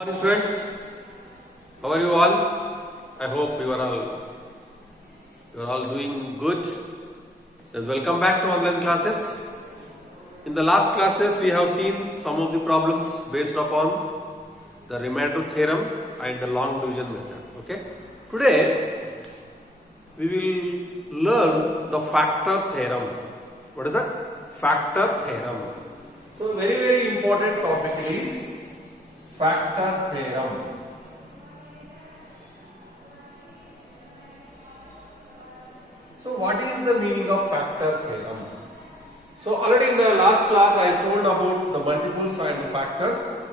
Morning students, how are you all? I hope you are all doing good. Then welcome back to online classes. In the last classes we have seen some of the problems based upon the remainder theorem and the long division method. Okay. Today we will learn the factor theorem. What is that? Factor theorem. So very important topic is factor theorem. So what is the meaning of factor theorem? So already in the last class I told about the multiples and the factors.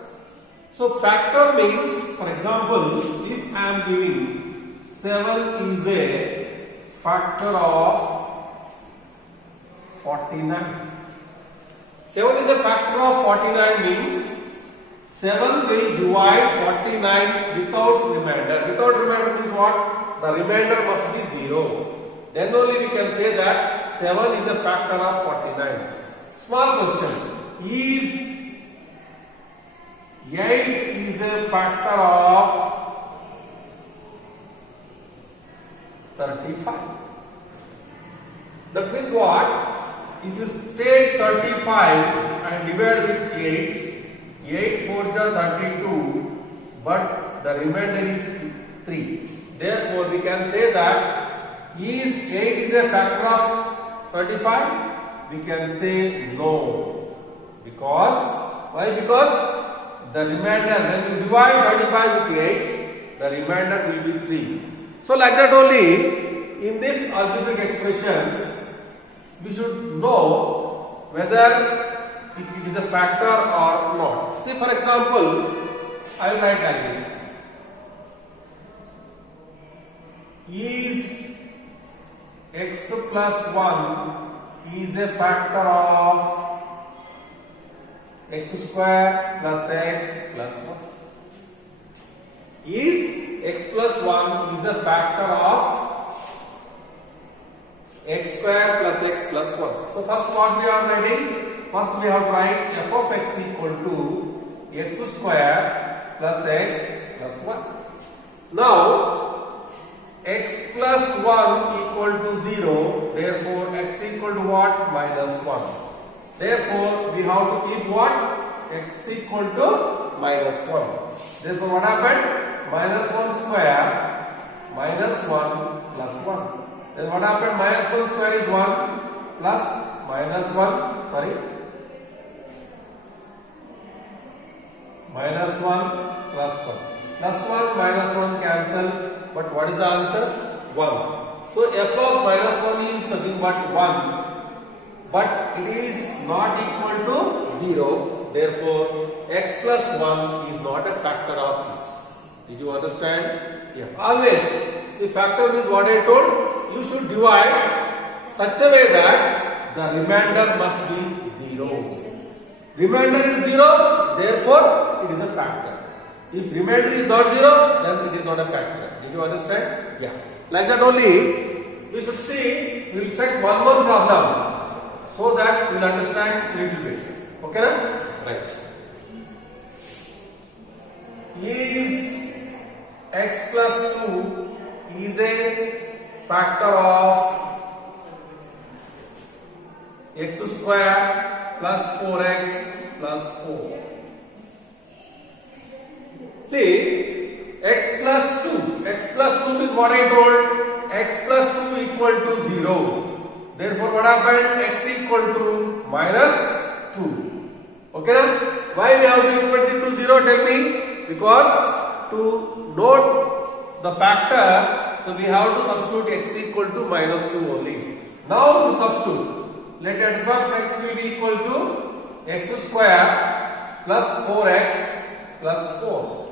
So factor means, for example, if I am giving 7 is a factor of 49. 7 is a factor of 49 means 7 will divide 49 without remainder. Without remainder means what? The remainder must be 0. Then only we can say that 7 is a factor of 49. Small question. Is 8 is a factor of 35? That means what? If you take 35 and divide with 8, 8 4 are 32, but the remainder is 3. Therefore, we can say that is 8 is a factor of 35? We can say no. Because, why? Because the remainder, when you divide 35 with 8, the remainder will be 3. So, like that only, in this algebraic expressions, we should know whether it is a factor or not. See, for example, I will write like this. Is x plus 1 is a factor of x square plus x plus 1. Is x plus 1 is a factor of x square plus x plus 1. So first what we are writing? First we have to write f of x equal to x square plus x plus 1. Now x plus 1 equal to 0. Therefore x equal to what? Minus 1. Therefore we have to keep what? X equal to minus 1. Therefore what happened? Minus 1 square minus 1 plus 1. Then what happened? Minus 1 square is 1 plus minus 1. Sorry. Minus 1 plus 1. Plus 1 minus 1 cancel. But what is the answer? 1. So f of minus 1 is nothing but 1. But it is not equal to 0. Therefore, x plus 1 is not a factor of this. Did you understand? Yeah. Always. See, factor means what I told. You should divide such a way that the remainder must be 0. Remainder is 0, therefore it is a factor. If remainder is not 0, then it is not a factor. Did you understand? Yeah. Like that only, we should see, we will check one more problem so that we will understand little bit. Okay? Na? Right. Is x plus 2 is a factor of x square plus 4x plus 4. See, x plus 2. X plus 2 is what I told. X plus 2 equal to 0. Therefore, what happened? X equal to minus 2. Okay na? Why we have to equal it to 0? Tell me. Because to note the factor, so we have to substitute x equal to minus 2 only. Now to substitute. Let f of x will be equal to x square plus 4x plus 4.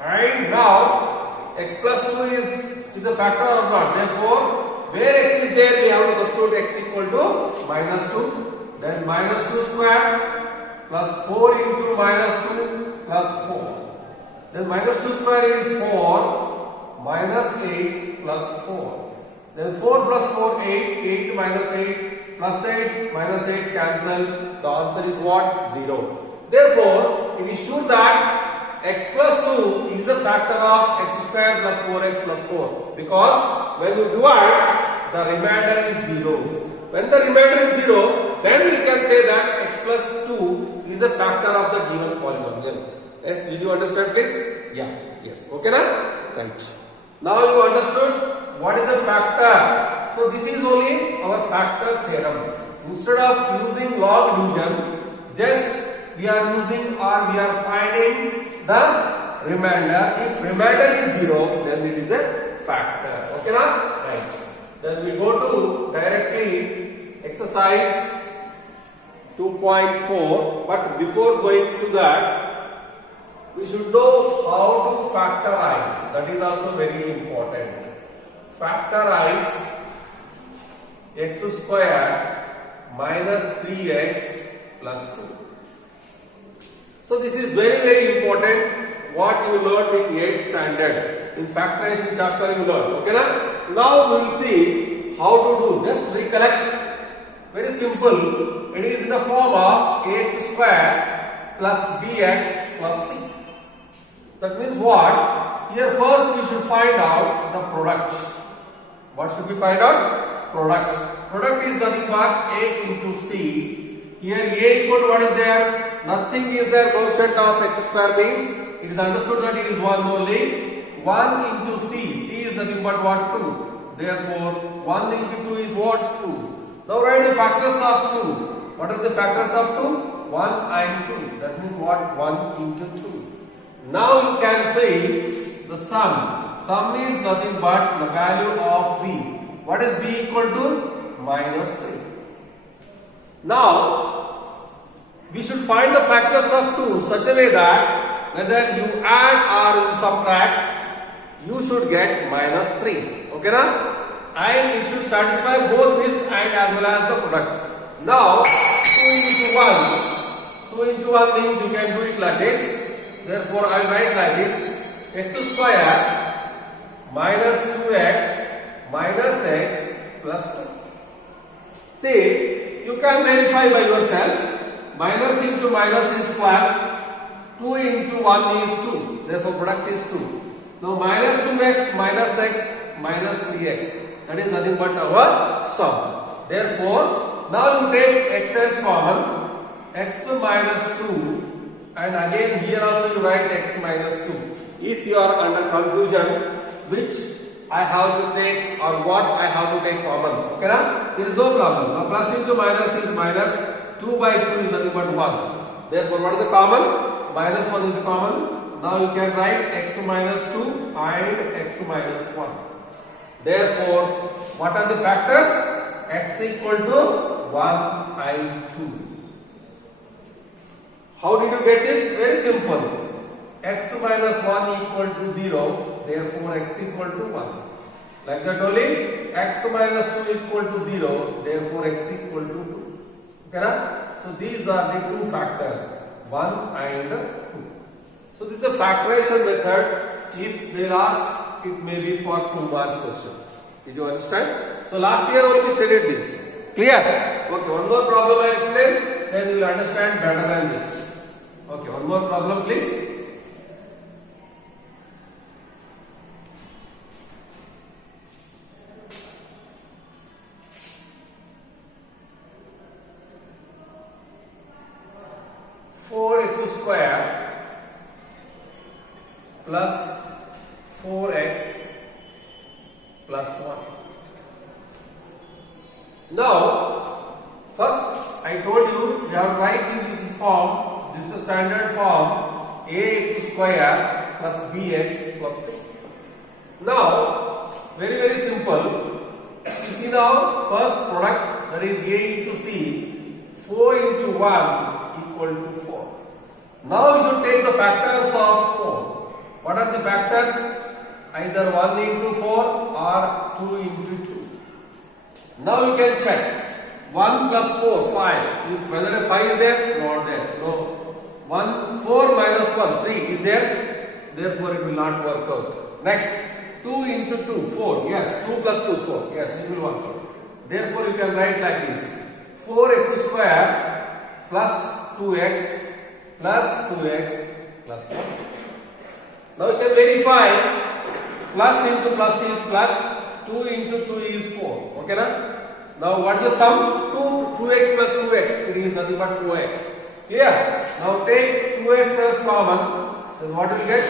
And now x plus 2 is a factor or not. Therefore, where x is there, we have to substitute x equal to minus 2. Then minus 2 square plus 4 into minus 2 plus 4. Then minus 2 square is 4 minus 8 plus 4. Then 4 plus 4, 8. 8 minus 8 plus 8 minus 8 cancel. The answer is what? 0. Therefore, it is sure that x plus 2 is a factor of x square plus 4x plus 4, because when you divide, the remainder is 0. When the remainder is 0, then we can say that x plus 2 is a factor of the given polynomial. Yes, did you understand please? Yeah, yes. Okay na? Right. Now you understood what is a factor. So this is only our factor theorem. Instead of using log division, just we are using or we are finding the remainder. If remainder is 0, then it is a factor. Okay na? Right. Then we go to directly exercise 2.4. But before going to that, we should know how to factorize. That is also very important. Factorize x square minus 3x plus 2. So this is very important, what you learned in 8th standard. In factorization chapter you learned. Okay na? Now we will see how to do. Just recollect. Very simple. It is in the form of ax square plus bx plus c. That means what? Here first we should find out the product. What should we find out? Product. Product is nothing but a into c. Here a equal to what is there? Nothing is there. Coefficient of x square means it is understood that it is 1 only. 1 into c. C is nothing but what? 2. Therefore 1 into 2 is what? 2. Now write the factors of 2. What are the factors of 2? 1 and 2. That means what? 1 into 2. Now you can say the sum. Sum is nothing but the value of b. What is b equal to? Minus 3. Now we should find the factors of 2 such a way that whether you add or you subtract, you should get minus 3. Okay na? And it should satisfy both this and as well as the product. Now 2 into 1. 2 into 1 means you can do it like this. Therefore, I will write like this: x square minus 2x minus x plus 2. See, you can verify by yourself. Minus into minus is plus. 2 into 1 is 2. Therefore, product is 2. Now, minus 2x minus x minus 3x. That is nothing but our sum. Therefore, now you take x as common. X minus 2. And again here also you write x minus 2. If you are under confusion which I have to take or what I have to take common, okay na? There is no problem. Now plus into minus is minus. 2 by 2 is nothing but 1. Therefore what is the common? Minus 1 is the common. Now you can write x minus 2 and x minus 1. Therefore what are the factors? X equal to 1 and 2. How did you get this? Very simple. X minus 1 equal to 0. Therefore, x equal to 1. Like that only. X minus 2 equal to 0. Therefore, x equal to 2. Okay na? So, these are the two factors. 1 and 2. So, this is a factorization method. If they ask, it may be for 2 marks question. Did you understand? So, last year only we studied this. Clear? Okay, one more problem I explain. Then you will understand better than this. Okay, one more problem please. (4x square plus 4x plus 1). Now, first I told you have to write in this form. This is standard form ax square plus bx plus c. Now, very simple. You see now, first product, that is a into c. 4 into 1 equal to 4. Now you should take the factors of 4. What are the factors? Either 1 into 4 or 2 into 2. Now you can check. 1 plus 4, 5. If whether a 5 is there, not there. No. 4 minus 1, 3 is there. Therefore, it will not work out. Next, 2 into 2, 4. Yes, 2 plus 2, 4. Yes, it will work out. Therefore, you can write like this: 4x square plus 2x plus 2x plus 1. Now you can verify. Plus into plus is plus, 2 into 2 is 4. Okay na? Now what is the sum? 2x plus 2x. It is nothing but 4x. Clear? Now take 2x as common. Then what will get?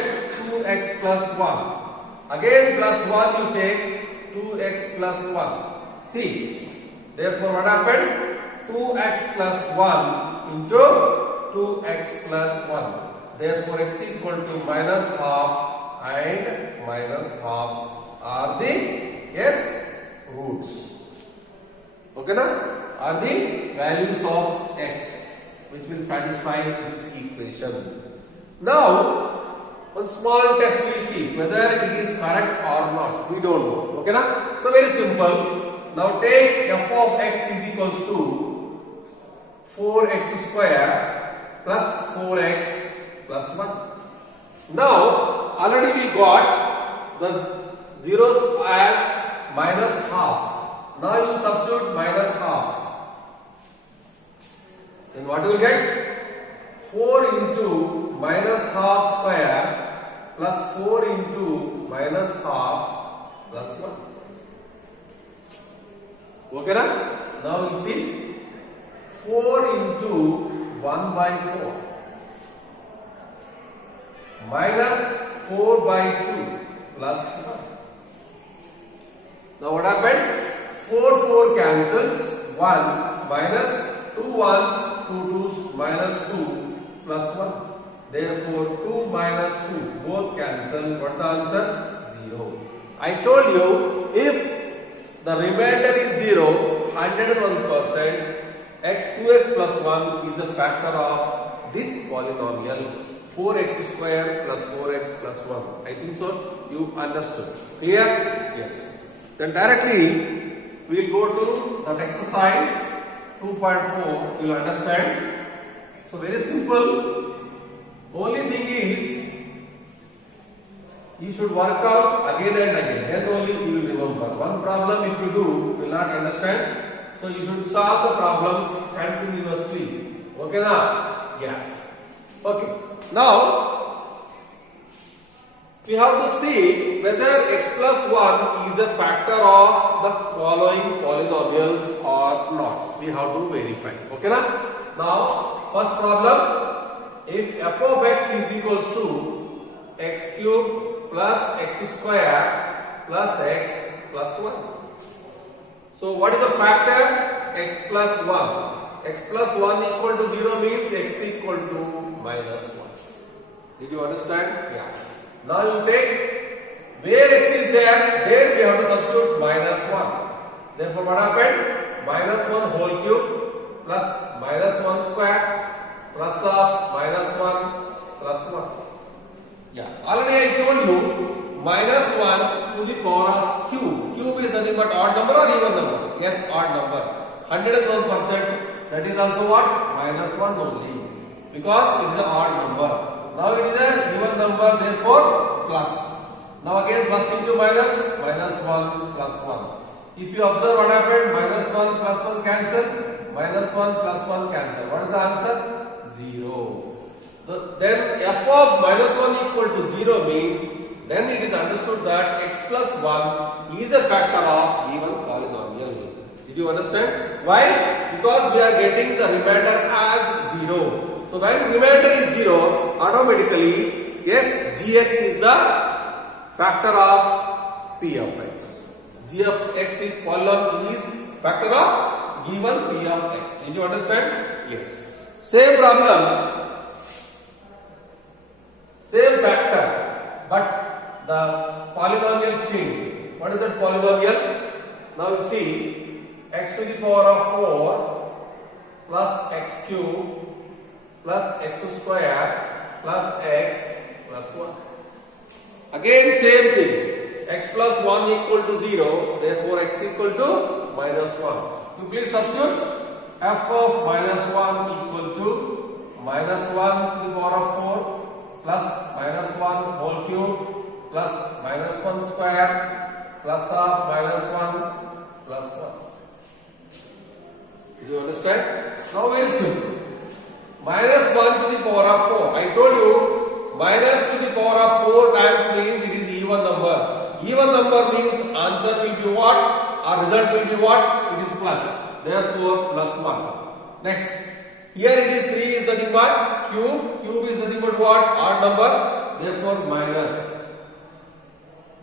2x plus 1. Again plus 1 you take 2x plus 1. See. Therefore what happened? 2x plus 1 into 2x plus 1. Therefore x equal to minus half and minus half are the roots. Okay na? Are the values of x which will satisfy this equation. Now one small test will see whether it is correct or not. We don't know. Okay na? So very simple. Now take f of x is equals to 4x square plus 4x plus 1. Now already we got the zeros as minus half. Now you substitute minus half. Then what you will get? 4 into minus half square plus 4 into minus half plus 1. Okay na? Now you see 4 into 1 by 4 minus 4 by 2 plus 1. Now what happened? 4 cancels, 1 minus 2 ones, 2 2s minus 2 plus 1. Therefore 2 minus 2 both cancel. What's the answer? 0. I told you if the remainder is 0, 101%, x2x plus 1 is a factor of this polynomial 4x square plus 4x plus 1. I think so you understood. Clear? Yes. Then directly we will go to that exercise 2.4. You will understand. So very simple. Only thing is you should work out again and again. Then only you will remember. One problem if you do, you will not understand. So you should solve the problems continuously. Okay now? Yes. Okay. Now we have to see whether x plus 1 is a factor of the following polynomials or not. We have to verify. Okay na? Now first problem. If f of x is equals to x cube plus x square plus x plus 1. So what is the factor? X plus 1. X plus 1 equal to 0 means x equal to minus 1. Did you understand? Yeah. Now you take where x is there we have to substitute minus 1. Therefore what happened? Minus 1 whole cube plus minus 1 square plus of minus 1 plus 1. Yeah. Already I told you minus 1 to the power of cube. Cube is nothing but odd number or even number? Yes, odd number. 101%. That is also what? Minus 1 only. Because it is an odd number. Now it is a even number, therefore plus. Now again plus into minus, minus 1 plus 1. If you observe what happened, minus 1 plus 1 cancel, minus 1 plus 1 cancel. What is the answer? 0. Then f of minus 1 equal to 0 means, then it is understood that x plus 1 is a factor of given polynomial. Did you understand? Why? Because we are getting the remainder as 0. So when remainder is 0, automatically, yes, gx is the factor of p of x. G of x is polynomial is factor of given p of x. Did you understand? Yes. Same problem, same factor, but the polynomial change. What is that polynomial? Now you see x to the power of 4 plus x cube plus x square plus x plus 1. Again same thing. X plus 1 equal to 0. Therefore x equal to minus 1. You please substitute. F of minus 1 equal to minus 1 to the power of 4 plus minus 1 whole cube plus minus 1 square plus of minus 1 plus 1. Do you understand? Now very simple. Minus 1 to the power of 4. I told you minus to the power of 4 times means it is even number. Even number means answer will be what? Our result will be what? It is plus. Therefore, plus 1. Next. Here it is 3 is nothing but cube. Cube is nothing but what? Odd number. Therefore, minus.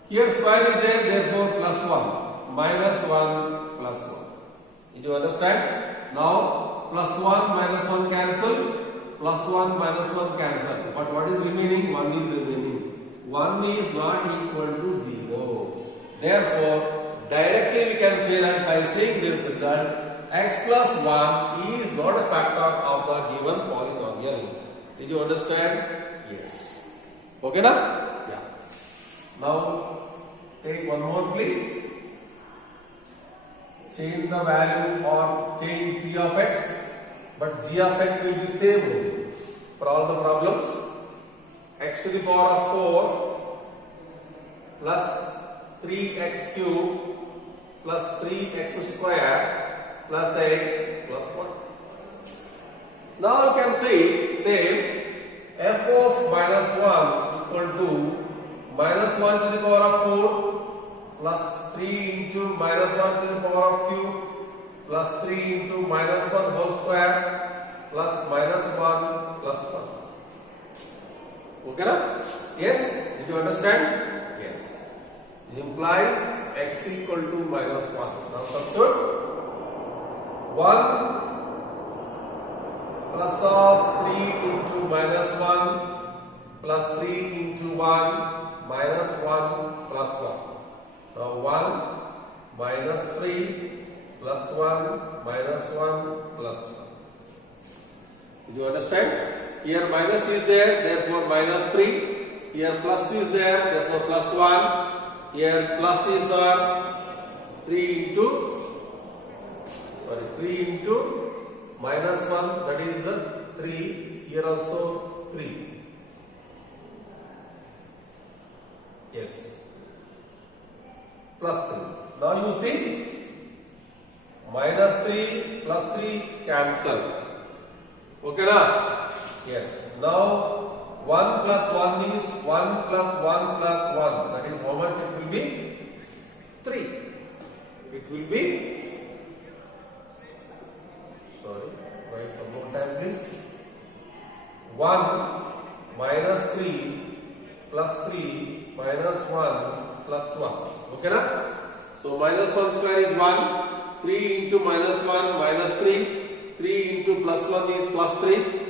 Here square is there. Therefore, plus 1. Minus 1 plus 1. Did you understand? Now, plus 1 minus 1 cancel. Plus 1 minus 1 cancel. But what is remaining? 1 is remaining. 1 is not equal to 0. Therefore, directly we can say that by saying this result, x plus 1 is not a factor of the given polynomial. Did you understand? Yes. Okay na? Yeah. Now, take one more please. Change the value or change p of x, but g of x will be same for all the problems. X to the power of 4 plus 3x cube plus 3x square plus x plus 1. Now you can say f of minus 1 equal to minus 1 to the power of 4 plus 3 into minus 1 to the power of cube plus 3 into minus 1 whole square plus minus 1 plus 1. Okay na? Yes? Did you understand? Yes. It implies x equal to minus 1. Now substitute 1 plus of 3 into minus 1 plus 3 into 1 minus 1 plus 1. Now 1 minus 3 plus 1 minus 1 plus 1. Did you understand? Here minus is there, therefore minus 3. Here plus is there, therefore plus 1. Here plus is there, 3 into minus 1, that is the 3. Here also 3. Yes. Plus 3. Now you see, minus 3 plus 3 cancel. Okay na? Yes. Now 1 plus 1 is 1 plus 1 plus 1. That is how much it will be? 3. It will be, sorry, write one more time please. 1 minus 3 plus 3 minus 1 plus 1. Okay na? So minus 1 square is 1. 3 into minus 1 minus 3. 3 into plus 1 is plus 3.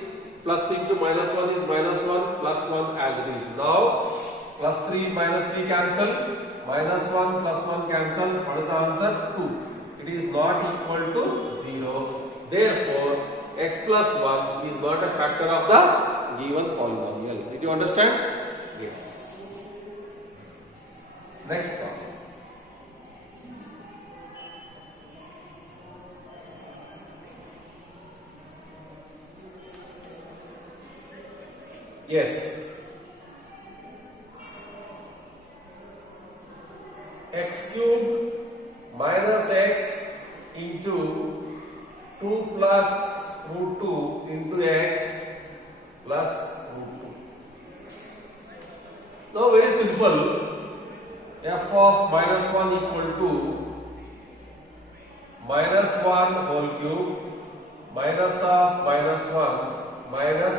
Plus into minus 1 is minus 1 plus 1 as it is. Now plus 3 minus 3 cancel. Minus 1 plus 1 cancel. What is the answer? 2. It is not equal to 0. Therefore, x plus 1 is not a factor of the given polynomial. Did you understand? Yes. Next problem. Yes. X cube minus x into 2 plus root 2 into x plus root 2. Now very simple. F of minus 1 equal to minus 1 whole cube minus of minus 1 minus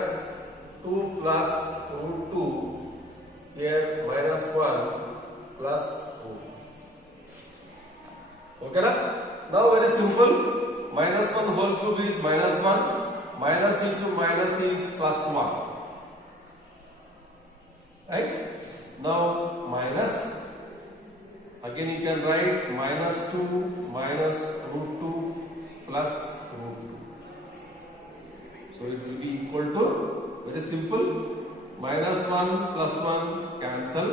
2 plus root 2, here minus 1 plus root 2. Okay na? Now very simple, minus 1 whole cube is minus 1, minus into minus is plus 1. Right? Now minus, again you can write minus 2 minus root 2 plus root 2. So it will be equal to, very simple, minus 1 plus 1 cancel,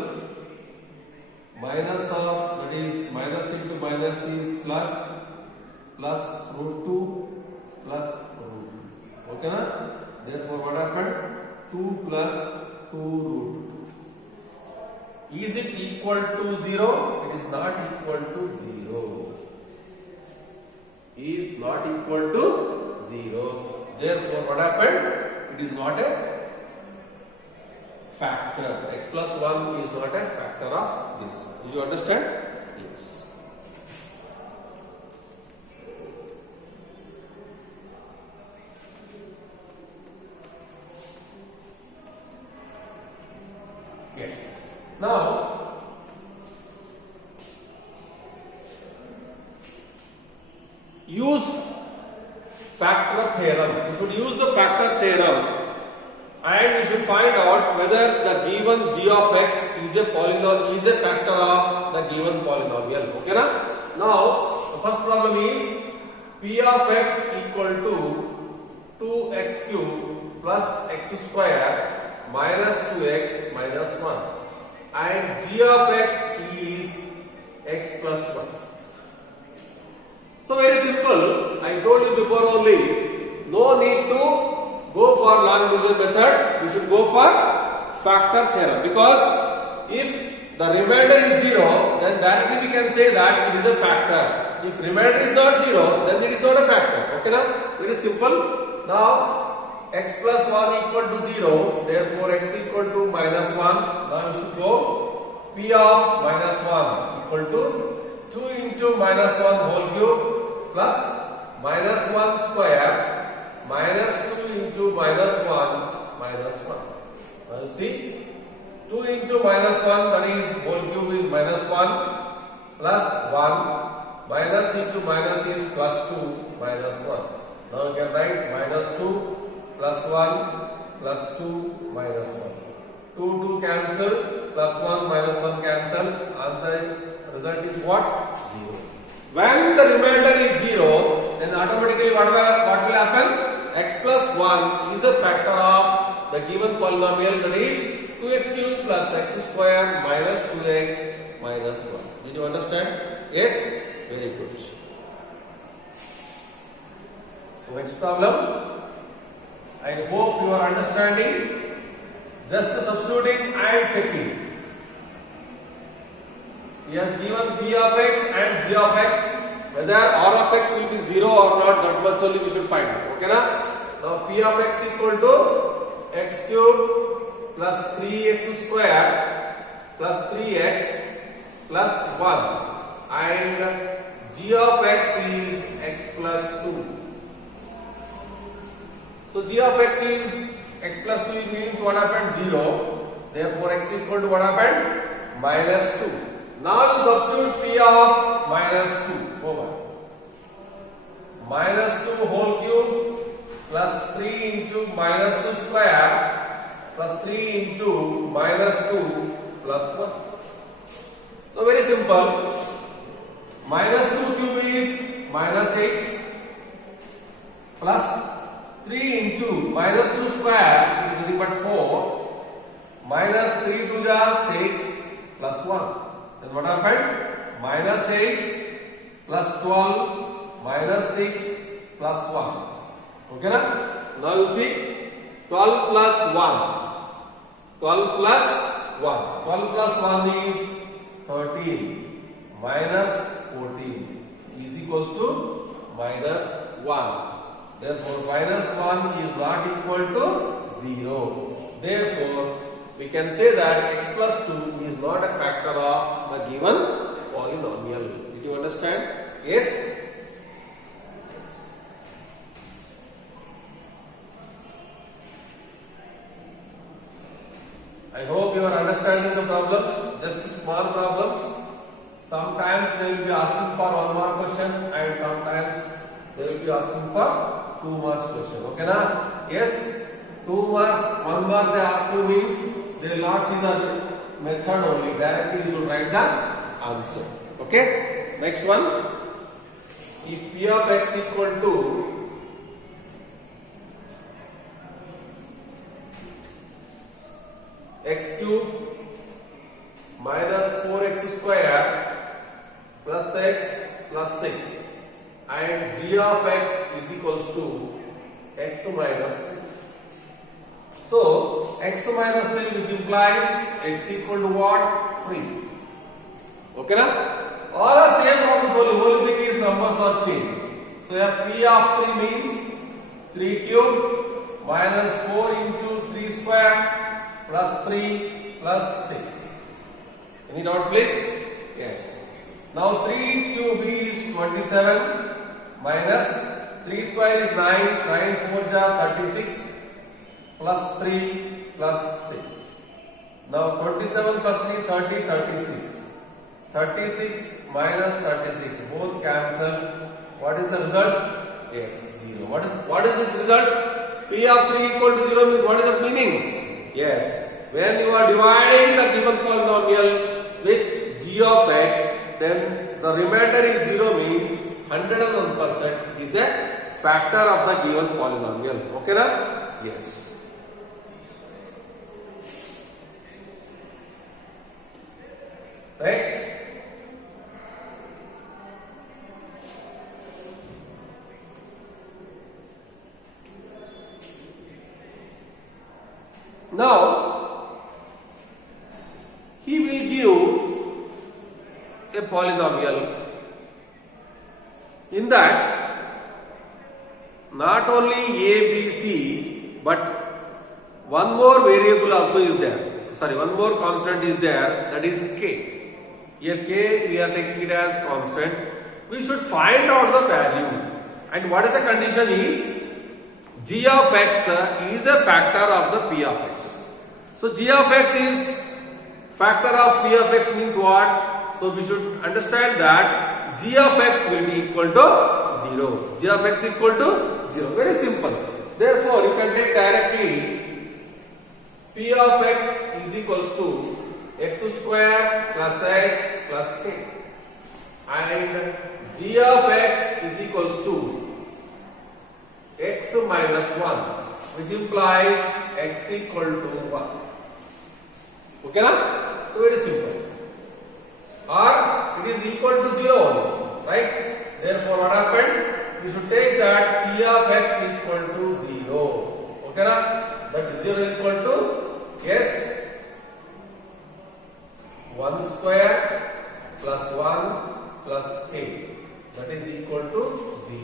minus of, that is minus into minus is plus, plus root 2 plus root 2. Okay na? Therefore what happened? 2 plus 2 root 2. Is it equal to 0? It is not equal to 0. Is not equal to 0. Therefore what happened? It is not a factor. X plus 1 is not a factor of this. Do you understand? Yes. Yes. Now, use factor theorem. You should use the factor theorem and we should find out whether the given g of x is a polynomial, is a factor of the given polynomial. Okay na? Now, the first problem is p of x equal to 2x cube plus x square minus 2x minus 1 and g of x is x plus 1. So very simple, I told you before only, no need to go for long division method, we should go for factor theorem, because if the remainder is 0, then directly we can say that it is a factor. If remainder is not 0, then it is not a factor. Okay na? Very simple. Now x plus 1 equal to 0, therefore x equal to minus 1. Now you should go p of minus 1 equal to 2 into minus 1 whole cube plus minus 1 square minus 2 into minus 1 minus 1. Now you see 2 into minus 1, that is whole cube is minus 1 plus 1 minus into minus is plus 2 minus 1. Now you can write minus 2 plus 1 plus 2 minus 1. 2 cancel, plus 1 minus 1 cancel. Result is what? 0. When the remainder is 0, then automatically what will happen? X plus 1 is a factor of the given polynomial, that is 2x cube plus x square minus 2x minus 1. Did you understand? Yes? Very good. So next problem. I hope you are understanding. Just substituting and checking. He has given p of x and g of x. Whether r of x will be 0 or not, that much only we should find out. Okay na? Now p of x equal to x cube plus 3x square plus 3x plus 1 and g of x is x plus 2. So g of x is x plus 2, it means what happened? 0. Therefore x equal to what happened? Minus 2. Now you substitute p of minus 2 over minus 2 whole cube plus 3 into minus 2 square plus 3 into minus 2 plus 1. So very simple. Minus 2 cube is minus 8 plus 3 into minus 2 square is nothing but 4 minus 3 to the 6 plus 1. Then what happened? Minus 8 plus 12 minus 6 plus 1. Okay na? Now you see 12 plus 1. 12 plus 1. 12 plus 1 is 13 minus 14 is equals to minus 1. Therefore, minus 1 is not equal to 0. Therefore, we can say that x plus 2 is not a factor of the given polynomial. Did you understand? Yes? I hope you are understanding the problems, just small problems. Sometimes they will be asking for 1 mark question and sometimes they will be asking for 2 marks question. Okay na? Yes? 2 marks, 1 mark they ask you means they will not see the method only. Directly you should write the answer. Okay? Next one. If p of x equal to x cube minus 4x square plus x plus 6 and g of x is equals to x minus 3. So x minus 3 which implies x equal to what? 3. Okay na? All are same problems, only thing is numbers are changed. So here p of 3 means 3 cube minus 4 into 3 square plus 3 plus 6. Any doubt please? Yes. Now 3 cube is 27 minus 3 square is 9, 9 4 ja 36 plus 3 plus 6. Now 27 plus 3 30, 36. 36 minus 36 both cancel. What is the result? Yes, 0. What is this result? P of 3 equal to 0 means what is the meaning? Yes, when you are dividing the given polynomial with g of x, then the remainder is 0 means 101% is a factor of the given polynomial. Okay na? Yes. Next. Now, he will give a polynomial in that not only a, b, c, but one more variable also is there. Sorry, one more constant is there, that is k. Here k we are taking it as constant. We should find out the value. And what is the condition is g of x is a factor of the p of x. So g of x is factor of p of x means what? So we should understand that g of x will be equal to 0. G of x equal to 0. Very simple. Therefore, you can take directly p of x is equals to x square plus x plus k. And g of x is equals to x minus 1, which implies x equal to 1. Okay na? So very simple. Or it is equal to 0 only, right? Therefore what happened? We should take that p of x equal to 0. Okay na? That 0 equal to, yes, 1 square plus 1 plus k. That is equal to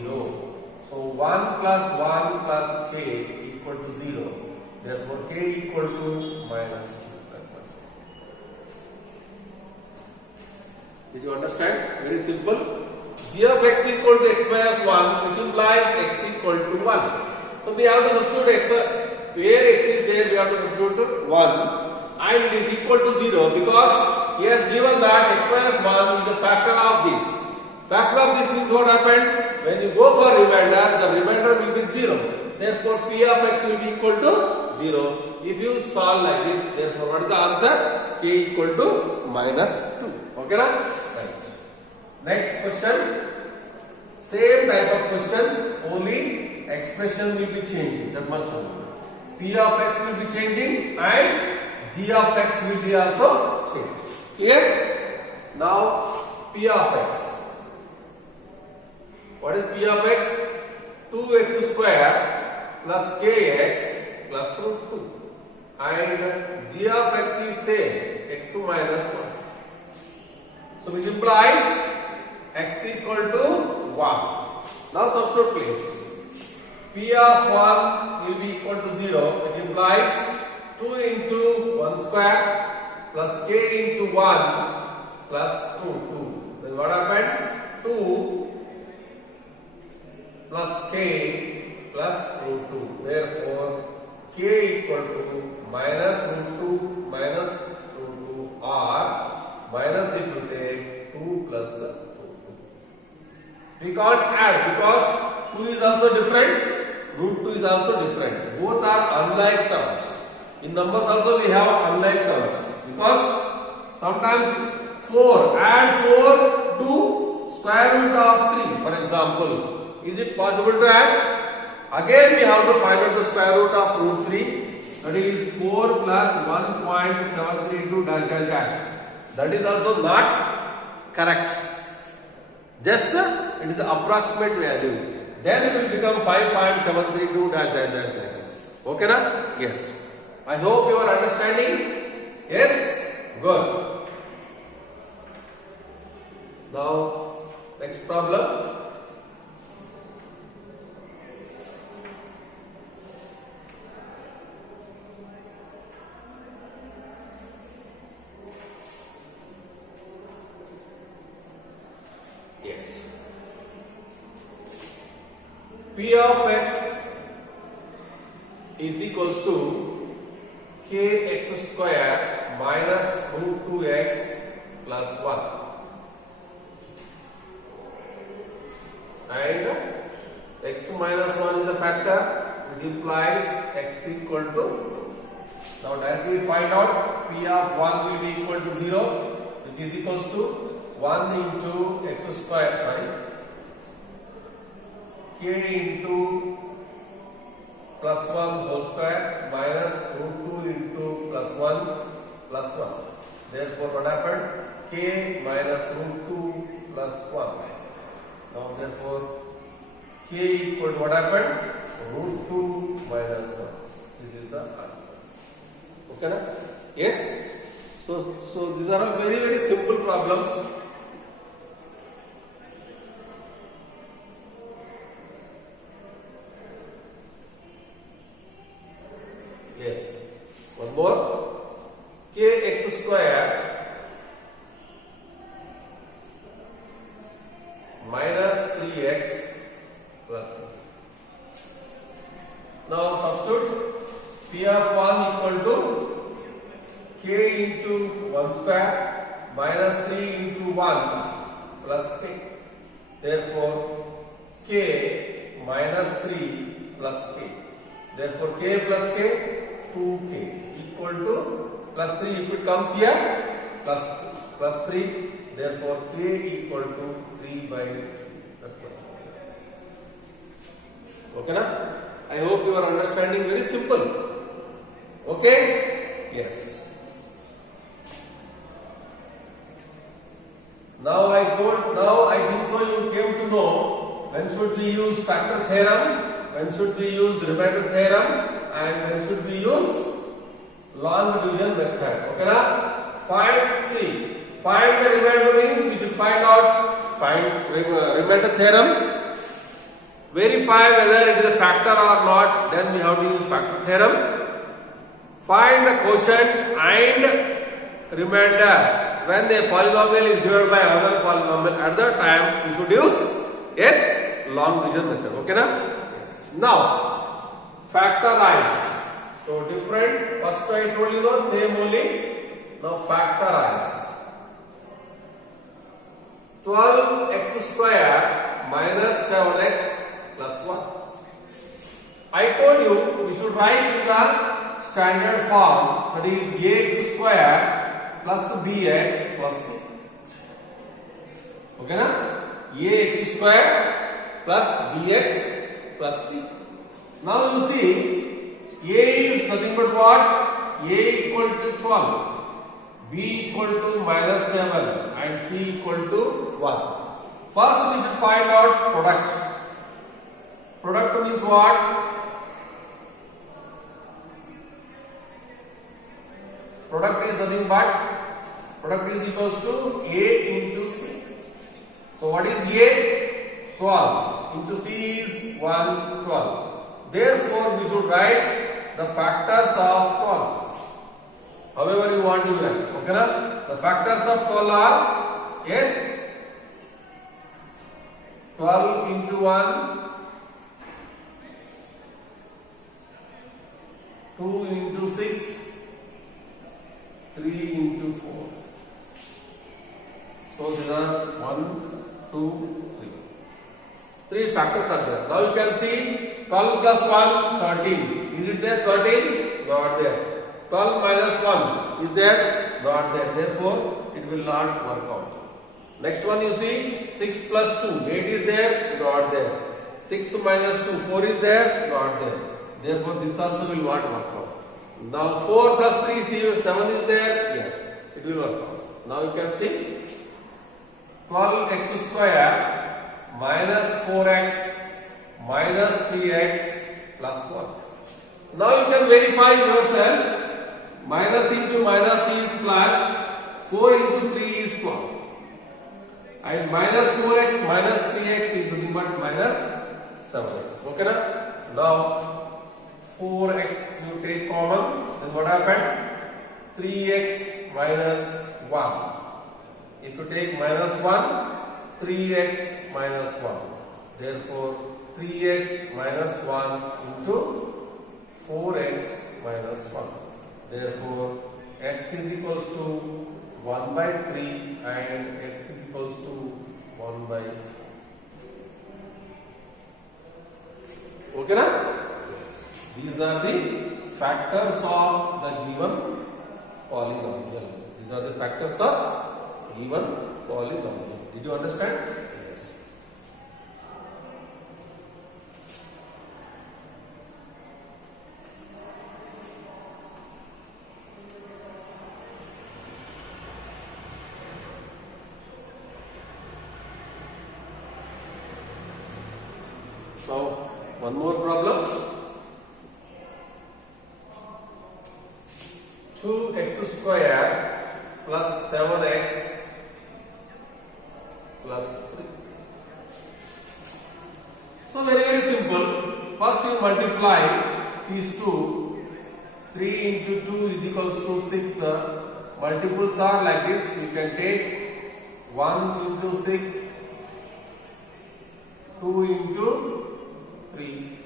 0. So 1 plus 1 plus k equal to 0. Therefore k equal to minus 2. Did you understand? Very simple. G of x equal to x minus 1, which implies x equal to 1. So we have to substitute x. Where x is there, we have to substitute 1. And it is equal to 0 because he has given that x minus 1 is a factor of this. Factor of this means what happened? When you go for remainder, the remainder will be 0. Therefore, p of x will be equal to 0. If you solve like this, therefore, what is the answer? K equal to minus 2. Okay na? Right. Next question. Same type of question, only expression will be changing. That much only. P of x will be changing and g of x will be also changing. Clear? Now, p of x. What is p of x? 2x square plus kx plus root 2. And g of x is same, x minus 1. So which implies x equal to 1. Now substitute please. P of 1 will be equal to 0, which implies 2 into 1 square plus k into 1 plus root 2. Then what happened? 2 plus k plus root 2. Therefore, k equal to minus root 2 minus root 2 or minus if you take 2 plus root 2. We can't add because 2 is also different, root 2 is also different. Both are unlike terms. In numbers also we have unlike terms because sometimes 4, add 4 to square root of 3 for example. Is it possible to add? Again we have to find out the square root of root 3, that is 4 plus 1.732 dash dash dash. That is also not correct. Just it is approximate value. Then it will become 5.732 dash dash dash like this. Okay na? Yes. I hope you are understanding. Yes? Good. Now, next problem. P of x is equals to kx square minus root 2x plus 1. And x minus 1 is a factor, which implies x equal to, now directly find out P of 1 will be equal to 0, which is equals to 1 into x square, k into plus 1 whole square minus root 2 into plus 1 plus 1. Therefore, what happened? K minus root 2 plus 1. Now, therefore, k equal to what happened? Root 2 minus 1. This is the answer. Okay, na? Yes? So these are all very, very simple problems. Yes. One more. Kx square minus 3x plus. Now substitute P of 1 equal to k into 1 square minus 3 into 1 plus k. Therefore, k minus 3 plus k. Therefore, k plus k, 2k equal to plus 3. If it comes here, plus 3. Therefore, k equal to 3 by 2. Okay, na? I hope you are understanding. Very simple. Okay? Yes. Now I think so you came to know when should we use factor theorem, when should we use remainder theorem, and when should we use long division method. Okay, na? Find the remainder means we should find remainder theorem. Verify whether it is a factor or not, then we have to use factor theorem. Find the quotient and remainder when a polynomial is divided by another polynomial. At that time we should use long division method. Okay, na? Yes. Now factorize. So different. First I told you the same only. Now factorize. 12x square minus 7x plus 1. I told you we should write in the standard form, that is ax square plus bx plus c. Okay, na? Ax square plus bx plus c. Now you see, a is nothing but what? A equal to 12, b equal to minus 7 and c equal to 1. First we should find out product. Product means what? Product is nothing but, product is equals to a into c. So what is a? 12 into c is 1, 12. Therefore we should write the factors of 12. However you want to write. Okay, na? The factors of 12 are, yes, 12 into 1, 2 into 6, 3 into 4. So these are 1, 2, 3. 3 factors are there. Now you can see 12 plus 1, 13. Is it there? 13? Not there. 12 minus 1 is there? Not there. Therefore, it will not work out. Next one you see 6 plus 2. 8 is there? Not there. 6 minus 2. 4 is there? Not there. Therefore, this also will not work out. Now 4 plus 3, 7 is there? Yes, it will work out. Now you can see 12x square minus 4x minus 3x plus 1. Now you can verify yourself. Minus into minus is plus, 4 into 3 is 12. And minus 4x minus 3x is nothing but minus 7x. Okay, na? Now 4x you take common, then what happened? 3x minus 1. If you take minus 1, 3x minus 1. Therefore 3x minus 1 into 4x minus 1. Therefore, x is equals to 1 by 3 and x is equals to 1 by 2. Okay na? Yes. These are the factors of the given polynomial. These are the factors of given polynomial. Did you understand? Yes. Now, one more problem. 2x square plus 7x plus 3. So very simple. First you multiply these two. 3 into 2 is equals to 6. Multiples are like this. You can take 1 into 6, 2 into 3.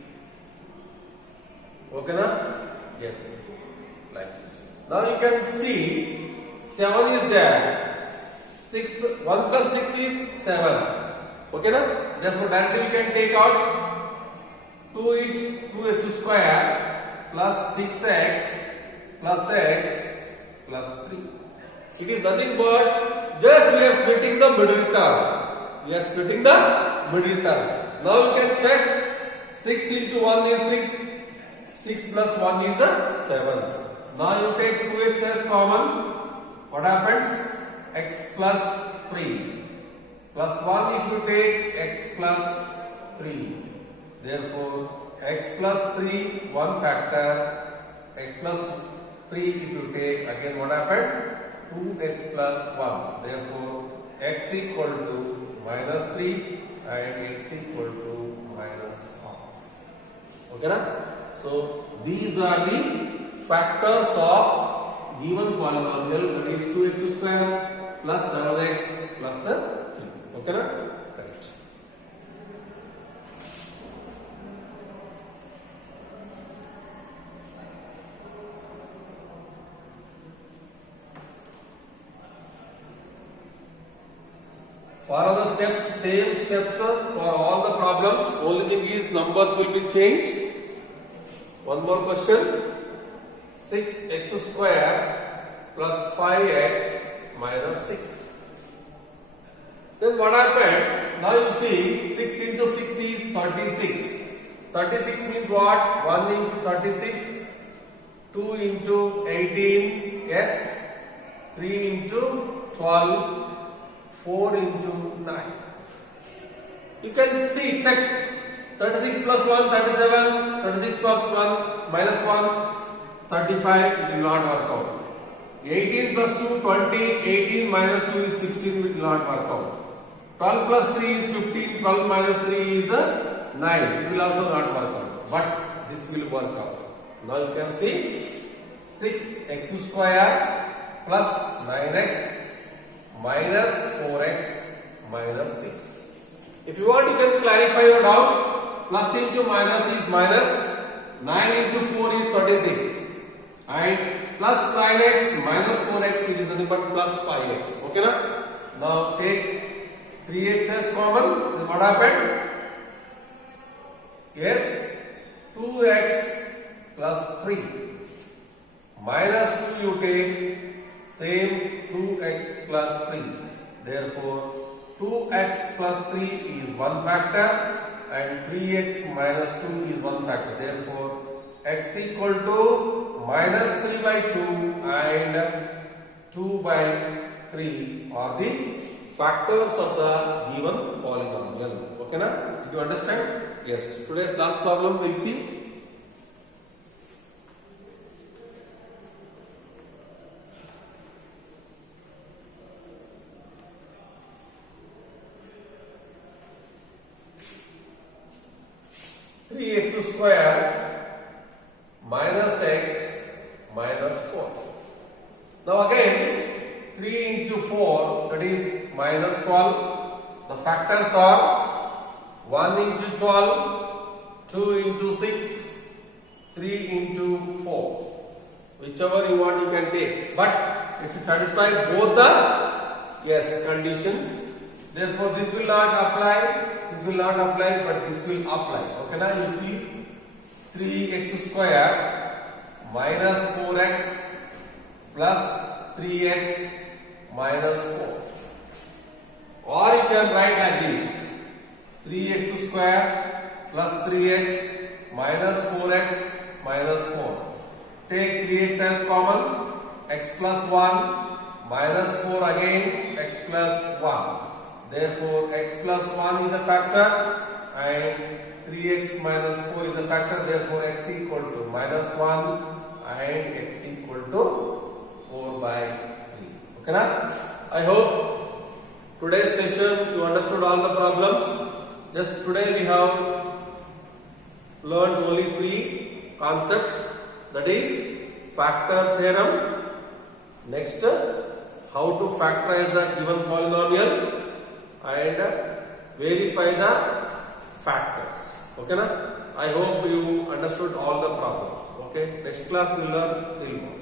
Okay na? Yes. Like this. Now you can see 7 is there. 1 plus 6 is 7. Okay na? Therefore directly you can take out 2x square plus 6x plus x plus 3. It is nothing but just we are splitting the middle term. We are splitting the middle term. Now you can check 6 into 1 is 6. 6 plus 1 is 7. Now you take 2x as common. What happens? X plus 3 plus 1 if you take x plus 3. Therefore, x plus 3 one factor. X plus 3 if you take again what happened? 2x plus 1. Therefore, x equal to minus 3 and x equal to minus half. Okay na? So these are the factors of given polynomial, that is 2x square plus 7x plus 3. Okay na? Correct. Follow the steps, same steps for all the problems. Only thing is numbers will be changed. One more question. 6x square plus 5x minus 6. Then what happened? Now you see 6 into 6 is 36. 36 means what? 1 into 36, 2 into 18, yes, 3 into 12, 4 into 9. You can see, check. 36 plus 1, 37, 36 plus 1, minus 1, 35, it will not work out. 18 plus 2, 20, 18 minus 2 is 16, it will not work out. 12 plus 3 is 15, 12 minus 3 is 9, it will also not work out. But this will work out. Now you can see 6x square plus 9x minus 4x minus 6. If you want, you can clarify your doubt. Plus into minus is minus. 9 into 4 is 36. And plus 9x minus 4x, it is nothing but plus 5x. Okay na? Now take 3x as common. Then what happened? Yes, 2x plus 3. Minus 2 you take, same 2x plus 3. Therefore, 2x plus 3 is one factor and 3x minus 2 is one factor. Therefore, x equal to minus 3 by 2 and 2 by 3 are the factors of the given polynomial. Okay na? Did you understand? Yes. Today's last problem we'll see. X square minus x minus 4. Now again 3 into 4, that is minus 12. The factors are 1 into 12 2 into 6, 3 into 4. Whichever you want you can take, but it should satisfy both the conditions. Therefore this will not apply, but this will apply. Okay, now you see 3x square minus 4x plus 3x minus 4. Or you can write like this: 3x square plus 3x minus 4x minus 4. Take 3x as common, x plus 1 minus 4 again, x plus 1. Therefore x plus 1 is a factor and 3x minus 4 is a factor. Therefore x equal to minus 1 and x equal to 4 by 3. Okay na? I hope today's session you understood all the problems. Just today we have learned only 3 concepts, that is factor theorem, next how to factorize the given polynomial, and verify the factors. Okay na? I hope you understood all the problems. Okay, next class we will learn till more.